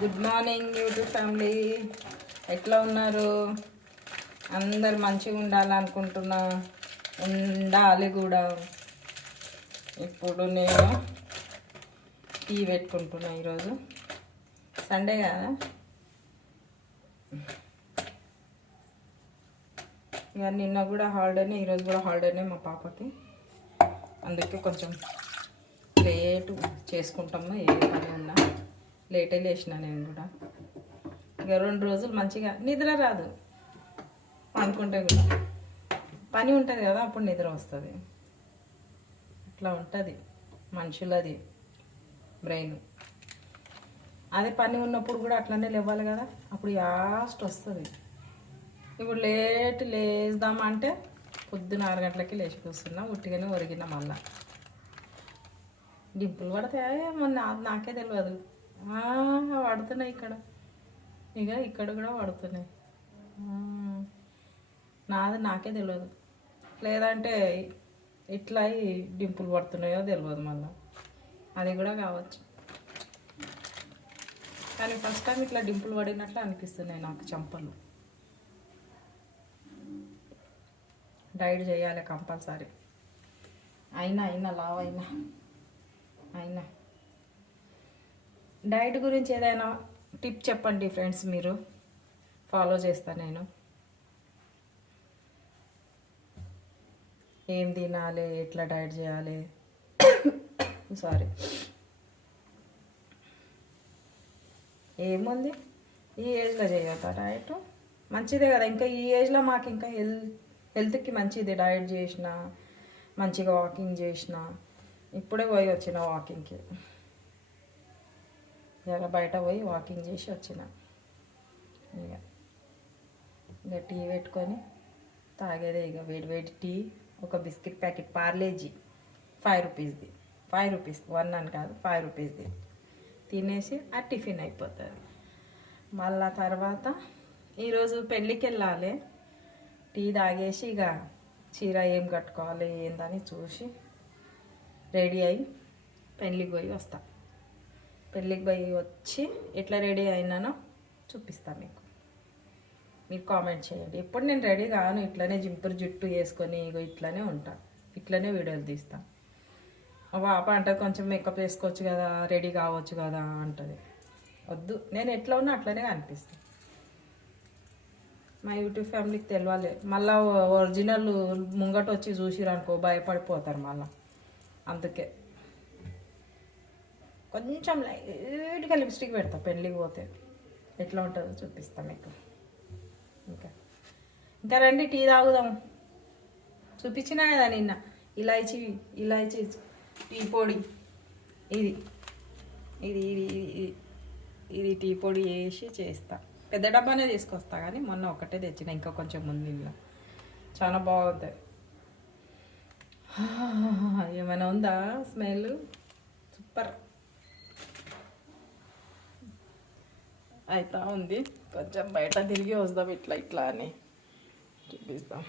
Good morning YouTube family, ఎట్లా ఉన్నారు? అందరు మంచిగా ఉండాలనుకుంటున్నా, ఉండాలి కూడా. ఇప్పుడు నేను టీ పెట్టుకుంటున్నా. ఈరోజు సండే కదా, ఇక నిన్న కూడా హాలిడేనే, ఈరోజు కూడా హాలిడేనే మా పాపకి. అందుకే కొంచెం లేటు చేసుకుంటాము. ఏ పని ఉన్నా లేటే లేచిన నేను కూడా. ఇక 2 రోజులు మంచిగా నిద్ర రాదు, అనుకుంటే కూడా పని ఉంటుంది కదా, అప్పుడు నిద్ర వస్తుంది. అట్లా ఉంటుంది మనుషులది బ్రెయిన్. అదే పని ఉన్నప్పుడు కూడా అట్లనే లేవాలి కదా, అప్పుడు యాస్ట్ వస్తుంది. ఇప్పుడు లేద్దామంటే పొద్దున 6 గంటలకి లేచి కూర్చున్నా, ఉట్టిగానే ఒరిగినా. మళ్ళా డింపులు పడతాయా మొన్న నాకే తెలియదు. పడుతున్నాయి ఇక్కడ, ఇక ఇక్కడ కూడా పడుతున్నాయి. నాది నాకే తెలియదు, లేదంటే ఇట్లా డింపులు పడుతున్నాయో తెలియదు. మళ్ళీ అది కూడా కావచ్చు, కానీ ఫస్ట్ టైం ఇట్లా డింపులు పడినట్లు అనిపిస్తున్నాయి నాకు చెంపలు. డైట్ చేయాలి కంపల్సరీ. అయినా లావ్ అయినా డైట్ గురించి ఏదైనా టిప్ చెప్పండి ఫ్రెండ్స్, మీరు ఫాలో చేస్తా నేను. ఏం తినాలి, ఎట్లా డైట్ చేయాలి? సారీ, ఏముంది ఈ ఏజ్లో చేయొద్దా డైట్? మంచిదే కదా, ఇంకా ఈ ఏజ్లో మాకు ఇంకా హెల్త్కి మంచిది. డైట్ చేసిన, మంచిగా వాకింగ్ చేసిన. ఇప్పుడే పోయి వచ్చిన వాకింగ్కి, ఇలా బయట పోయి వాకింగ్ చేసి వచ్చిన. ఇక టీ పెట్టుకొని తాగేదే. ఇక వేడి టీ, ఒక బిస్కెట్ ప్యాకెట్ పార్లేజీ 5 రూపీస్ది. 5 రూపీస్, 1 అని కాదు, 5 రూపీస్ది తినేసి ఆ టిఫిన్ అయిపోతుంది. మళ్ళా తర్వాత ఈరోజు పెళ్ళికి వెళ్ళాలి. టీ తాగేసి ఇక చీర ఏం కట్టుకోవాలి ఏందని చూసి రెడీ అయ్యి పెళ్ళికి పోయి వస్తా. పెళ్ళికి పోయి వచ్చి ఎట్లా రెడీ అయినానో చూపిస్తాను మీకు. మీరు కామెంట్ చేయండి. ఎప్పుడు నేను రెడీ కాను, ఇట్లనే జింపురు జుట్టు వేసుకొని ఇగో ఇట్లనే ఉంటాను, ఇట్లనే వీడియోలు తీస్తాను. పాప అంటే కొంచెం మేకప్ వేసుకోవచ్చు కదా, రెడీ కావచ్చు కదా అంటుంది. వద్దు, నేను ఎట్లా ఉన్నా అట్లనే అనిపిస్తాను. మా యూట్యూబ్ ఫ్యామిలీకి తెలియాలి. మళ్ళీ ఒరిజినల్ ముంగట వచ్చి చూసిరనుకో భయపడిపోతారు మళ్ళీ. అందుకే కొంచెం లైట్గా లిప్స్టిక్ పెడతా పెళ్ళికి పోతే. ఎట్లా ఉంటుందో చూపిస్తాను మీకు. ఇంకా రండి టీ తాగుదాం. చూపించినా కదా నిన్న ఇలాచీ టీ పొడి. ఇది ఇది ఇది ఇది ఇది టీ పొడి వేసి చేస్తా. పెద్ద డబ్బానే తీసుకొస్తా, కానీ మొన్న ఒకటే తెచ్చిన, ఇంకా కొంచెం ముందు ఇంట్లో. చాలా బాగుంటుంది. ఏమైనా ఉందా స్మెల్? సూపర్ అవుతా ఉంది. కొంచెం బయట తిరిగి వద్దాం, ఇట్లా అని చూపిస్తాం.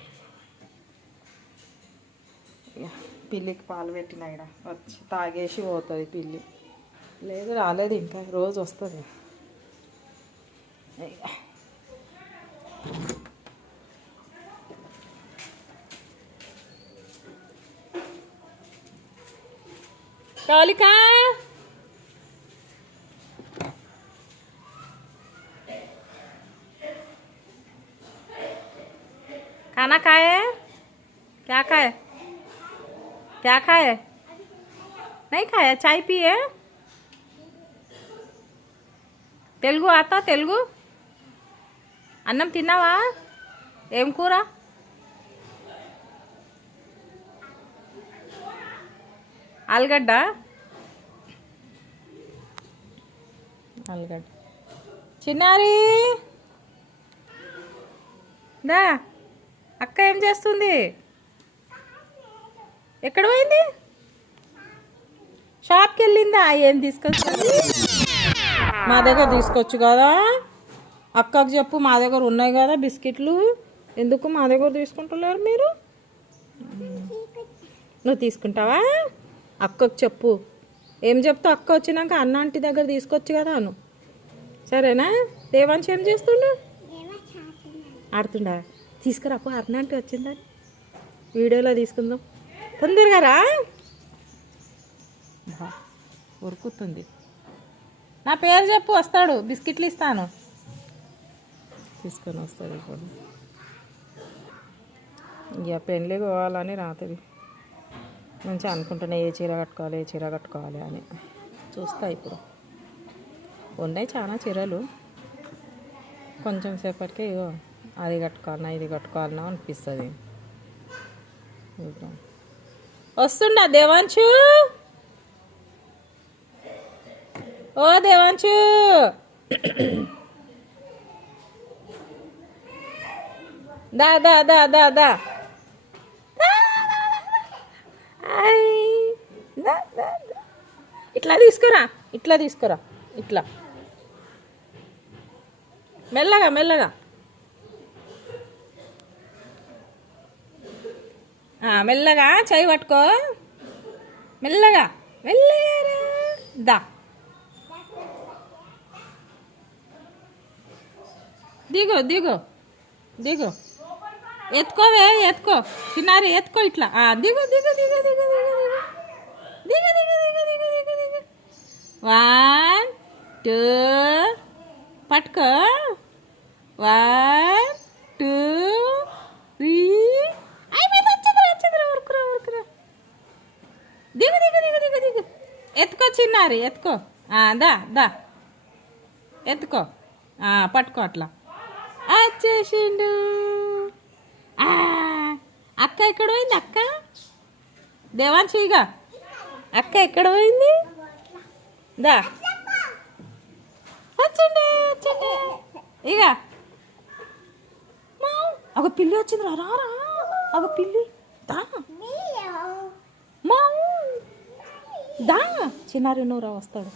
పిల్లికి పాలు పెట్టిన ఇక్కడ వచ్చి తాగేసి పోతుంది పిల్లి. లేదు రాలేదు ఇంకా, రోజు వస్తుంది. కాలికా खाना खाए? क्या खाए? क्या खाए? नहीं खाया? चाय पिए? తెలుగు ఆతా? తెలుగు అన్నం తిన్నావా? ఏం కూర? ఆలుగడ్డ. చిన్నారి దా, అక్క ఏం చేస్తుంది? ఎక్కడ పోయింది? షాప్కి వెళ్ళిందా? ఏం తీసుకొచ్చింది? మా దగ్గర తీసుకోవచ్చు కదా, అక్కకు చెప్పు. మా దగ్గర ఉన్నాయి కదా బిస్కెట్లు, ఎందుకు మా దగ్గర తీసుకుంటలేరు మీరు? నువ్వు తీసుకుంటావా? అక్కకు చెప్పు. ఏం చెప్తావు? అక్క వచ్చినాక అన్న ఆంటీ దగ్గర తీసుకొచ్చు కదా. సరేనా? దేవాంశ్ ఏం చేస్తుండు? ఆడుతుండా? తీసుకురా అప్పు అర్ణ అంటే వచ్చిందని వీడియోలో తీసుకుందాం. తొందరగా రా. ఉరుకుతుంది. నా పేరు చెప్పు, వస్తాడు. బిస్కెట్లు ఇస్తాను, తీసుకొని వస్తాడు. ఇప్పుడు ఇక పెళ్ళి పోవాలని రాత్రి మంచిగా అనుకుంటున్నా ఏ చీర కట్టుకోవాలి అని చూస్తా. ఇప్పుడు ఉన్నాయి చాలా చీరలు, కొంచెం సేపటికే ఇగో అది కట్టుకోవాలన్నా ఇది కట్టుకోవాలన్నా అనిపిస్తుంది. వస్తుండా దేవాంశు? ఓ దేవాంశు, దా దా దా దా దా ఇట్లా తీసుకురా ఇట్లా మెల్లగా మెల్లగా చేయి పట్టుకో, మెల్లగా దా. దిగు ఎత్తుకో చిన్నారి, ఎత్తుకో ఇట్లా. దిగు 1 2 పట్టుకో. 1 2 3 ఉరుకురా. దిగు ఎత్తుకో చిన్నారి, ఎత్తుకో. దా ఎత్తుకో, పట్టుకో అట్లా. వచ్చేసిండు. అక్క ఎక్కడ పోయింది? అక్క దేవాంశిగా అక్క ఎక్కడ పోయింది? దా వచ్చిండే ఇక ఒక పిల్లి వచ్చింది. రారా ఒక పిల్లి. దా చిన్నారి నువ్వు రా, వస్తాడు.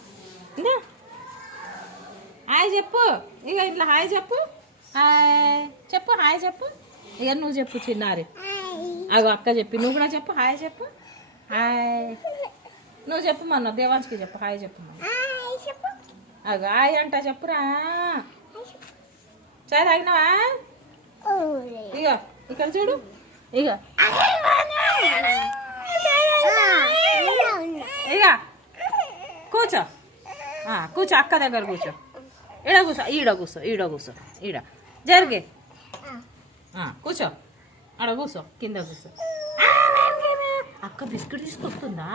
హాయ్ చెప్పు ఇక ఇట్లా. హాయ్ చెప్పు, హాయ్ చెప్పు ఇక. నువ్వు చెప్పు చిన్నారి. అగో అక్క చెప్పి, నువ్వు కూడా చెప్పు. హాయ్ చెప్పు. హాయ్ నువ్వు చెప్పు మన దేవాంశకి చెప్పు. హాయ్ చెప్పు. అగో హాయ్ అంట చెప్పురా. చాయ్ తాగినావా? ఇక ఇక్కడ చూడు. ఇక కూర్చో అక్క దగ్గర కూర్చో. ఈడ కూర్చో జరిగే. కూర్చో, ఆడ కూర్చో, కింద కూర్చో. అక్క బిస్కెట్ తీసుకొస్తుందా?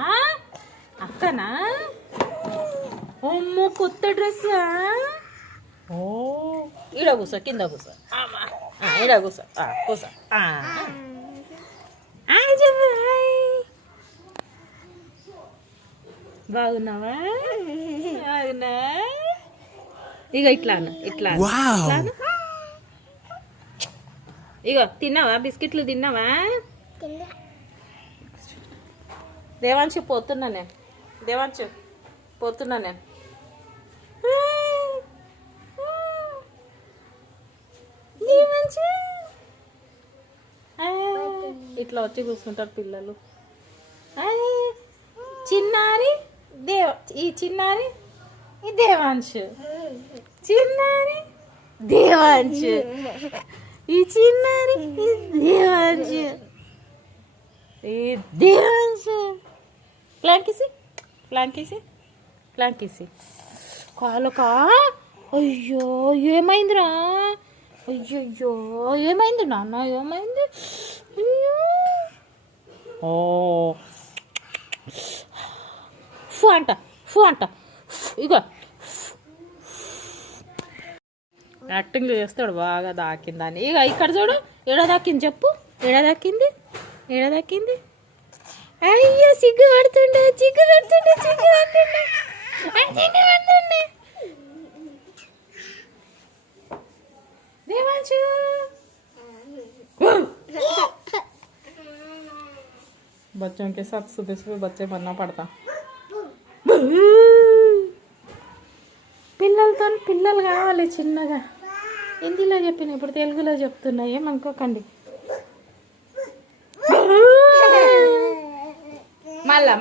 అక్కనా? అమ్మో కొత్త డ్రెస్. ఈడ కూర్చో, కింద కూర్చో. ఈడ కూర్చో. బాగున్నావా? ఇక ఇట్లా ఇక తిన్నావా? బిస్కెట్లు తిన్నావా? దేవాంశు పోతున్నా నేను. ఇట్లా వచ్చి కూర్చుంటారు పిల్లలు. చిన్నారి ఈ చిన్నారి ఈ దేవాంశు, చిన్నారి దేవాంశు, ఈ చిన్నారి దేవాంశు. ప్లాంకేసి కాలుకా. అయ్యో ఏమైందిరా? అయ్యో ఏమైంది నాన్న? ఏమైంది? అయ్యో ఫు అంట ఇగో యాక్టింగ్ చేస్తాడు బాగా. దాకిందని ఇక ఇక్కడ చూడు. ఎడ దాకింది చెప్పు. ఎడ దాకింది? అయ్యో సిగ్గు పడుతుండే. దేవాంశు बच्चों के साथ सुबह सुबह बच्चे बनना पड़ता. పిల్లలతో పిల్లలు కావాలి చిన్నగా. హిందీలో చెప్పిన, ఇప్పుడు తెలుగులో చెప్తున్నా, ఏమనుకోకండి. మళ్ళా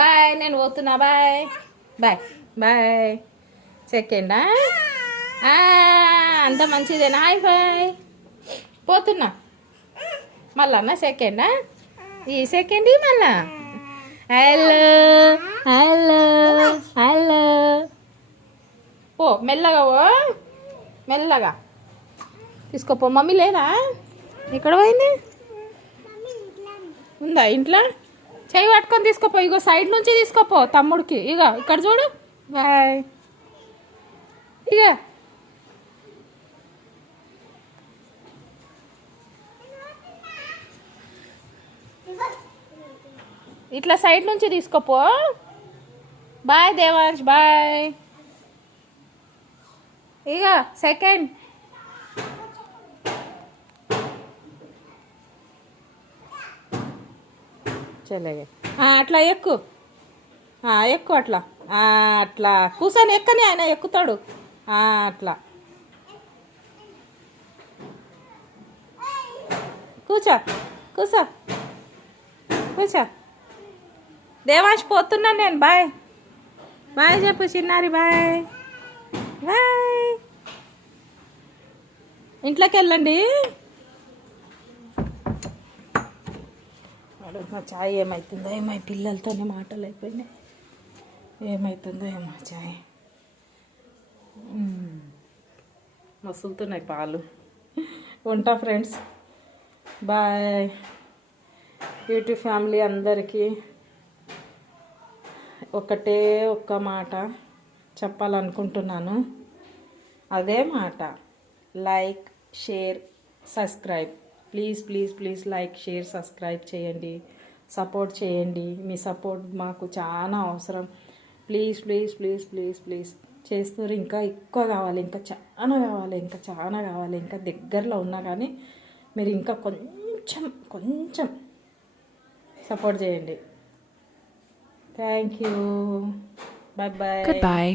బాయ్, నేను పోతున్నా. బాయ్. బాయ్. సెకండా అంత మంచిదేనా? Hi bye. పోతున్నా మళ్ళా సెకండా? ఈ సెకండ్ మళ్ళా. Hello hello hello. పో మెల్లగా, ఓ మెల్లగా తీసుకోపో. మమ్మీ లేదా? ఇక్కడ పోయింది. ఉందా ఇంట్లో? చెయ్యి పట్టుకొని తీసుకోపో. ఇగో సైడ్ నుంచి తీసుకోపో తమ్ముడికి. ఇగో ఇక్కడ చూడు. బాయ్. ఇక ఇట్లా సైడ్ నుంచి తీసుకోపో. Bye Devansh bye. ఇక సెకండ్. చల్లగా అట్లా ఎక్కు. ఎక్కు అట్లా. అట్లా కూర్చొని ఎక్కని, ఆయన ఎక్కుతాడు. అట్లా కూర్చో కూర్చో కూర్చో. దేవాంశ్ పోతున్నాను నేను. బాయ్ బాయ్ చెప్పు చిన్నారి. Bye bye. ఇంట్లోకి వెళ్ళండి. నా చాయ్ ఏమవుతుందో ఏమో, పిల్లలతోనే మాటలు అయిపోయినాయి. ఏమవుతుందో ఏమో చాయ్. మసులుతున్నాయి పాలు. ఉంటా ఫ్రెండ్స్. బాయ్. యూట్యూబ్ ఫ్యామిలీ అందరికీ ఒక్క మాట చెప్పాలనుకుంటున్నాను. అదే మాట, like, share, subscribe. Please please please like, share, subscribe చేయండి. సపోర్ట్ చేయండి. మీ సపోర్ట్ మాకు చాలా అవసరం. Please please please please please చేస్తారు. ఇంకా ఎక్కువ కావాలి, ఇంకా చాలా కావాలి, ఇంకా చాలా కావాలి. ఇంకా దగ్గరలో ఉన్నా కానీ మీరు ఇంకా కొంచెం సపోర్ట్ చేయండి. Thank you. Bye bye. Goodbye.